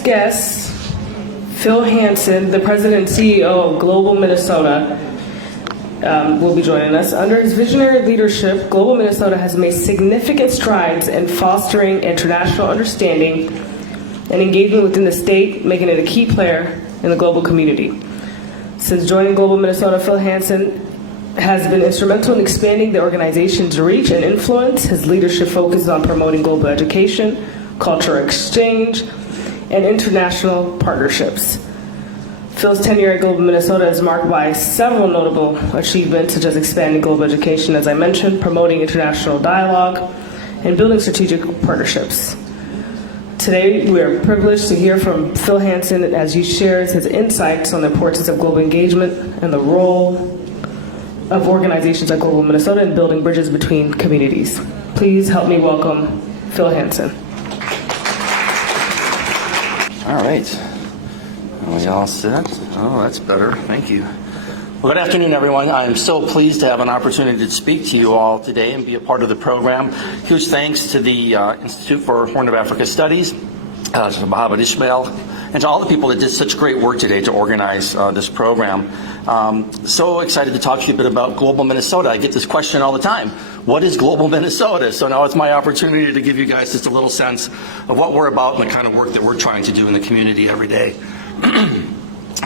next guest, Phil Hanson, the President and CEO of Global Minnesota, will be joining us. Under his visionary leadership, Global Minnesota has made significant strides in fostering international understanding and engagement within the state, making it a key player in the global community. Since joining Global Minnesota, Phil Hanson has been instrumental in expanding the organization's reach and influence. His leadership focuses on promoting global education, cultural exchange, and international partnerships. Phil's tenure at Global Minnesota is marked by several notable achievements, such as expanding global education, as I mentioned, promoting international dialogue, and building strategic partnerships. Today, we are privileged to hear from Phil Hanson as he shares his insights on the importance of global engagement and the role of organizations like Global Minnesota in building bridges between communities. Please help me welcome Phil Hanson. All right. Are we all set? Oh, that's better. Thank you. Well, good afternoon, everyone. I am so pleased to have an opportunity to speak to you all today and be a part of the program. Huge thanks to the Institute for Horn of Africa Studies, to Mohammed Ishmael, and to all the people that did such great work today to organize this program. So excited to talk to you a bit about Global Minnesota. I get this question all the time. What is Global Minnesota? So now it's my opportunity to give you guys just a little sense of what we're about and the kind of work that we're trying to do in the community every day.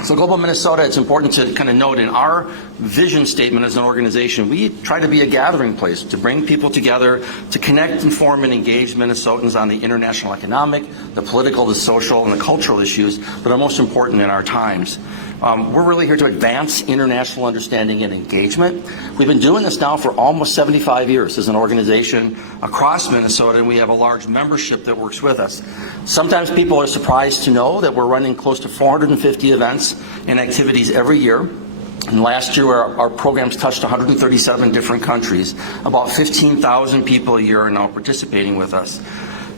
So Global Minnesota, it's important to kind of note in our vision statement as an organization, we try to be a gathering place to bring people together, to connect, inform, and engage Minnesotans on the international economic, the political, the social, and the cultural issues that are most important in our times. We're really here to advance international understanding and engagement. We've been doing this now for almost 75 years as an organization across Minnesota, and we have a large membership that works with us. Sometimes people are surprised to know that we're running close to 450 events and activities every year. And last year, our programs touched 137 different countries. About 15,000 people a year are now participating with us.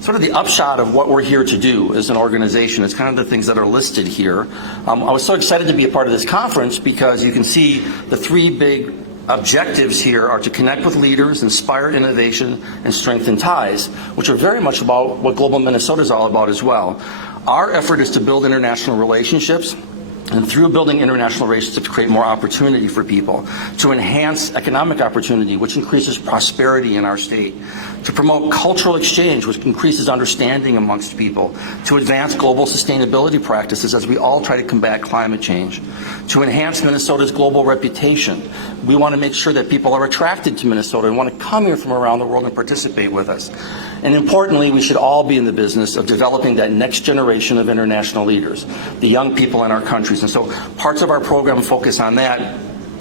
Sort of the upshot of what we're here to do as an organization is kind of the things that are listed here. I was so excited to be a part of this conference because you can see the three big objectives here are to connect with leaders, inspire innovation, and strengthen ties, which are very much about what Global Minnesota is all about as well. Our effort is to build international relationships, and through building international relationships, create more opportunity for people, to enhance economic opportunity, which increases prosperity in our state, to promote cultural exchange, which increases understanding amongst people, to advance global sustainability practices as we all try to combat climate change, to enhance Minnesota's global reputation. We want to make sure that people are attracted to Minnesota and want to come here from around the world and participate with us. And importantly, we should all be in the business of developing that next generation of international leaders, the young people in our countries. And so parts of our program focus on that,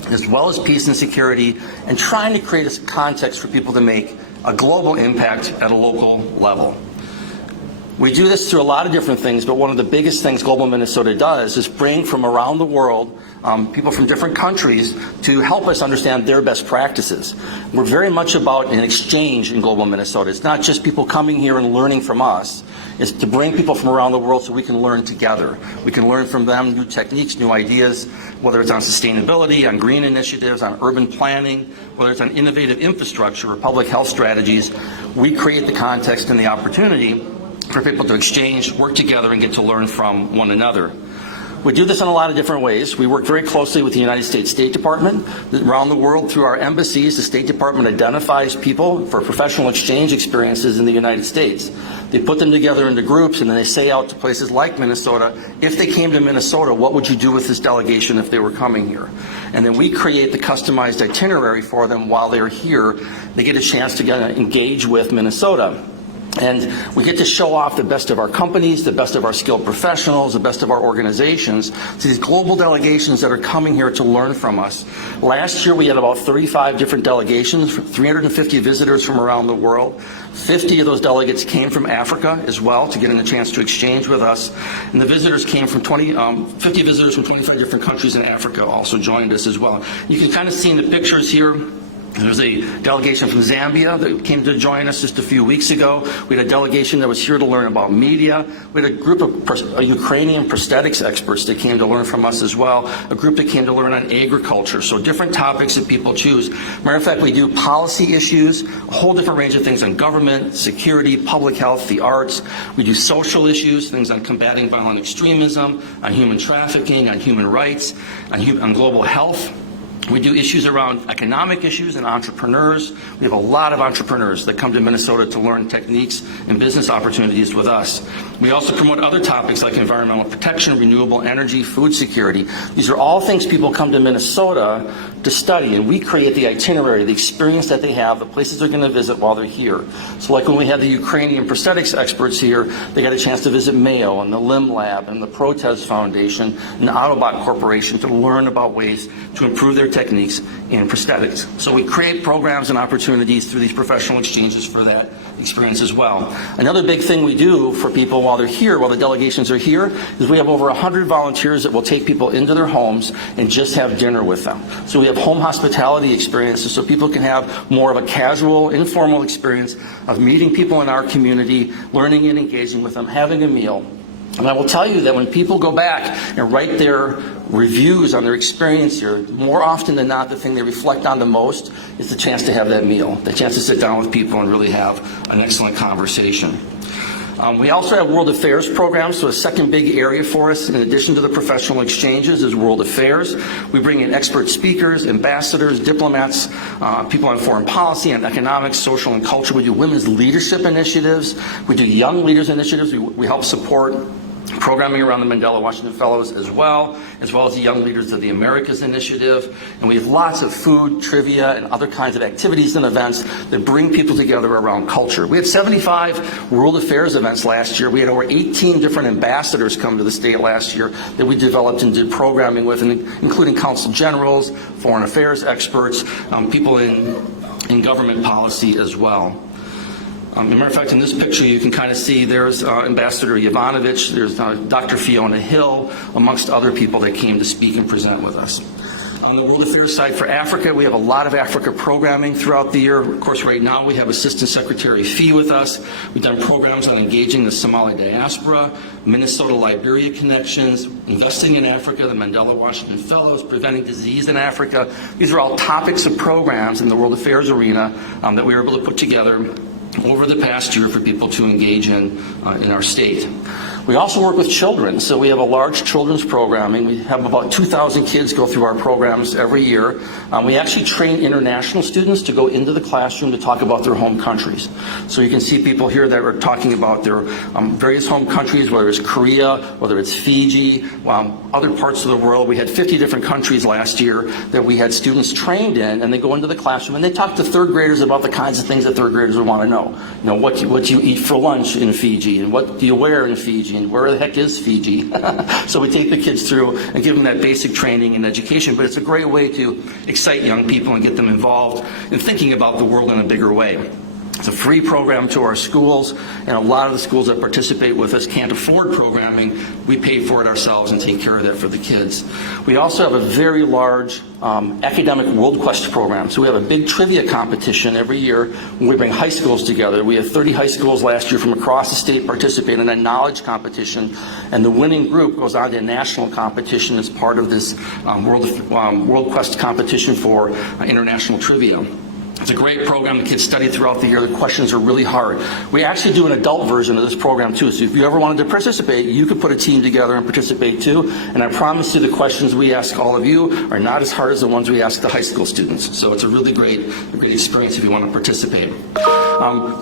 as well as peace and security, and trying to create a context for people to make a global impact at a local level. We do this through a lot of different things, but one of the biggest things Global Minnesota does is bring from around the world people from different countries to help us understand their best practices. We're very much about an exchange in Global Minnesota. It's not just people coming here and learning from us. It's to bring people from around the world so we can learn together. We can learn from them new techniques, new ideas, whether it's on sustainability, on green initiatives, on urban planning, whether it's on innovative infrastructure or public health strategies. We create the context and the opportunity for people to exchange, work together, and get to learn from one another. We do this in a lot of different ways. We work very closely with the United States State Department. Around the world, through our embassies, the State Department identifies people for professional exchange experiences in the United States. They put them together into groups, and then they say out to places like Minnesota, if they came to Minnesota, what would you do with this delegation if they were coming here? And then we create the customized itinerary for them while they're here. They get a chance to engage with Minnesota. And we get to show off the best of our companies, the best of our skilled professionals, the best of our organizations to these global delegations that are coming here to learn from us. Last year, we had about 35 different delegations, 350 visitors from around the world. 50 of those delegates came from Africa as well to get a chance to exchange with us. And the visitors came from 50 visitors from 25 different countries in Africa also joined us as well. You can kind of see in the pictures here There's a delegation from Zambia that came to join us just a few weeks ago. We had a delegation that was here to learn about media. We had a group of Ukrainian prosthetics experts that came to learn from us as well, a group that came to learn on agriculture. So different topics that people choose. Matter of fact, we do policy issues, a whole different range of things on government, security, public health, the arts. We do social issues, things on combating violent extremism, on human trafficking, on human rights, on global health. We do issues around economic issues and entrepreneurs. We have a lot of entrepreneurs that come to Minnesota to learn techniques and business opportunities with us. We also promote other topics like environmental protection, renewable energy, food security. These are all things people come to Minnesota to study, and we create the itinerary, the experience that they have, the places they're going to visit while they're here. So like when we had the Ukrainian prosthetics experts here, they got a chance to visit Mayo and the Limb Lab and the Protez Foundation and the Autobot Corporation to learn about ways to improve their techniques in prosthetics. So we create programs and opportunities through these professional exchanges for that experience as well. Another big thing we do for people while they're here, while the delegations are here, is we have over 100 volunteers that will take people into their homes and just have dinner with them. So we have home hospitality experiences so people can have more of a casual, informal experience of meeting people in our community, learning and engaging with them, having a meal. And I will tell you that when people go back and write their reviews on their experience here, more often than not, the thing they reflect on the most is the chance to have that meal, the chance to sit down with people and really have an excellent conversation. We also have World Affairs programs, so a second big area for us, in addition to the professional exchanges, is World Affairs. We bring in expert speakers, ambassadors, diplomats, people on foreign policy and economics, social and culture. We do women's leadership initiatives. We do young leaders initiatives. We help support programming around the Mandela Washington Fellows as well as the Young Leaders of the Americas Initiative. And we have lots of food, trivia, and other kinds of activities and events that bring people together around culture. We had 75 World Affairs events last year. We had over 18 different ambassadors come to the state last year that we developed and did programming with, including consul generals, foreign affairs experts, people in government policy as well. As a matter of fact, in this picture, you can kind of see there's Ambassador Yovanovitch, there's Dr. Fiona Hill, amongst other people that came to speak and present with us. On the World Affairs side for Africa, we have a lot of Africa programming throughout the year. Of course, right now we have Assistant Secretary Fee with us. We've done programs on engaging the Somali diaspora, Minnesota-Liberia connections, investing in Africa, the Mandela Washington Fellows, preventing disease in Africa. These are all topics of programs in the World Affairs arena that we were able to put together over the past year for people to engage in our state. We also work with children, so we have a large children's programming. We have about 2,000 kids go through our programs every year. We actually train international students to go into the classroom to talk about their home countries. So you can see people here that are talking about their various home countries, whether it's Korea, whether it's Fiji, other parts of the world. We had 50 different countries last year that we had students trained in, and they go into the classroom and they talk to third graders about the kinds of things that third graders would want to know. You know, what do you eat for lunch in Fiji, and what do you wear in Fiji, and where the heck is Fiji? So we take the kids through and give them that basic training and education, but it's a great way to excite young people and get them involved in thinking about the world in a bigger way. It's a free program to our schools, and a lot of the schools that participate with us can't afford programming. We pay for it ourselves and take care of that for the kids. We also have a very large academic World Quest program. So we have a big trivia competition every year when we bring high schools together. We had 30 high schools last year from across the state participate in a knowledge competition, and the winning group goes on to a national competition as part of this World Quest competition for international trivia. It's a great program. The kids study throughout the year. The questions are really hard. We actually do an adult version of this program too. So if you ever wanted to participate, you could put a team together and participate too. And I promise you the questions we ask all of you are not as hard as the ones we ask the high school students. So it's a really great experience if you want to participate.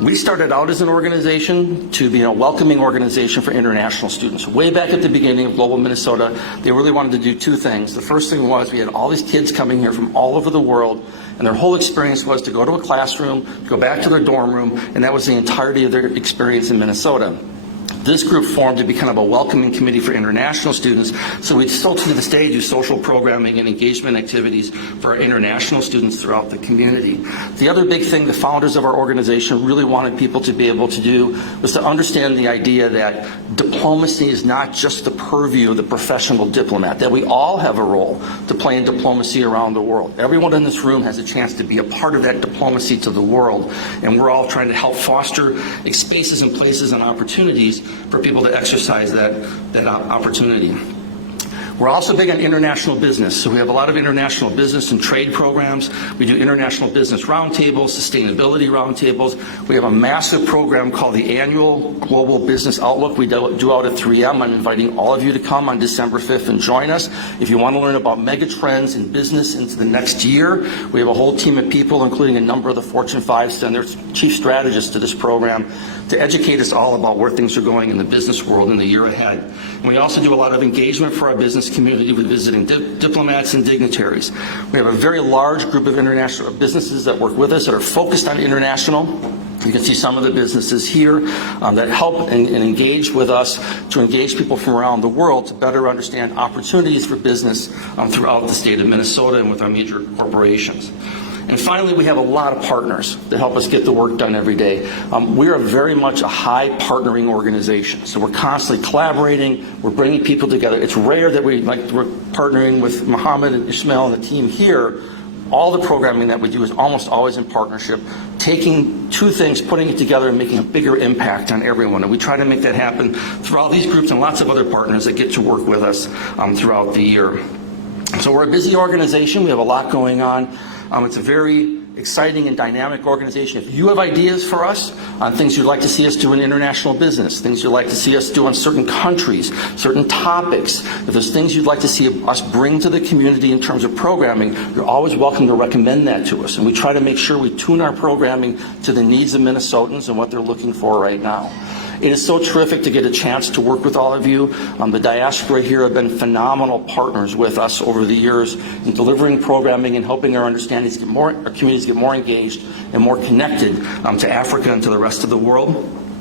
We started out as an organization to be a welcoming organization for international students. Way back at the beginning of Global Minnesota, they really wanted to do two things. The first thing was we had all these kids coming here from all over the world, and their whole experience was to go to a classroom, go back to their dorm room, and that was the entirety of their experience in Minnesota. This group formed to be kind of a welcoming committee for international students, so we still to this day do social programming and engagement activities for our international students throughout the community. The other big thing the founders of our organization really wanted people to be able to do was to understand the idea that diplomacy is not just the purview of the professional diplomat, that we all have a role to play in diplomacy around the world. Everyone in this room has a chance to be a part of that diplomacy to the world, and we're all trying to help foster spaces and places and opportunities for people to exercise that opportunity. We're also big on international business, so we have a lot of international business and trade programs. We do international business roundtables, sustainability roundtables. We have a massive program called the Annual Global Business Outlook we do out at 3M. I'm inviting all of you to come on December 5th and join us. If you want to learn about mega trends in business into the next year, we have a whole team of people, including a number of the Fortune 5 and their chief strategists to this program, to educate us all about where things are going in the business world in the year ahead. And we also do a lot of engagement for our business community with visiting diplomats and dignitaries. We have a very large group of international businesses that work with us that are focused on international. You can see some of the businesses here that help and engage with us to engage people from around the world to better understand opportunities for business throughout the state of Minnesota and with our major corporations. And finally, we have a lot of partners that help us get the work done every day. We are very much a high partnering organization, so we're constantly collaborating, we're bringing people together. It's rare that we're partnering with Mohammed and Ishmael and the team here. All the programming that we do is almost always in partnership, taking two things, putting it together, and making a bigger impact on everyone. And we try to make that happen through all these groups and lots of other partners that get to work with us throughout the year. So we're a busy organization. We have a lot going on. It's a very exciting and dynamic organization. If you have ideas for us on things you'd like to see us do in international business, things you'd like to see us do on certain countries, certain topics, if there's things you'd like to see us bring to the community in terms of programming, you're always welcome to recommend that to us. And we try to make sure we tune our programming to the needs of Minnesotans and what they're looking for right now. It is so terrific to get a chance to work with all of you. The diaspora here have been phenomenal partners with us over the years in delivering programming and helping our communities get more engaged and more connected to Africa and to the rest of the world.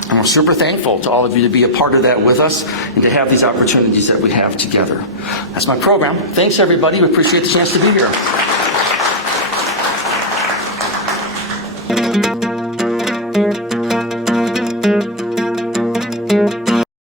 And we're super thankful to all of you to be a part of that with us and to have these opportunities that we have together. That's my program. Thanks, everybody. We appreciate the chance to be here.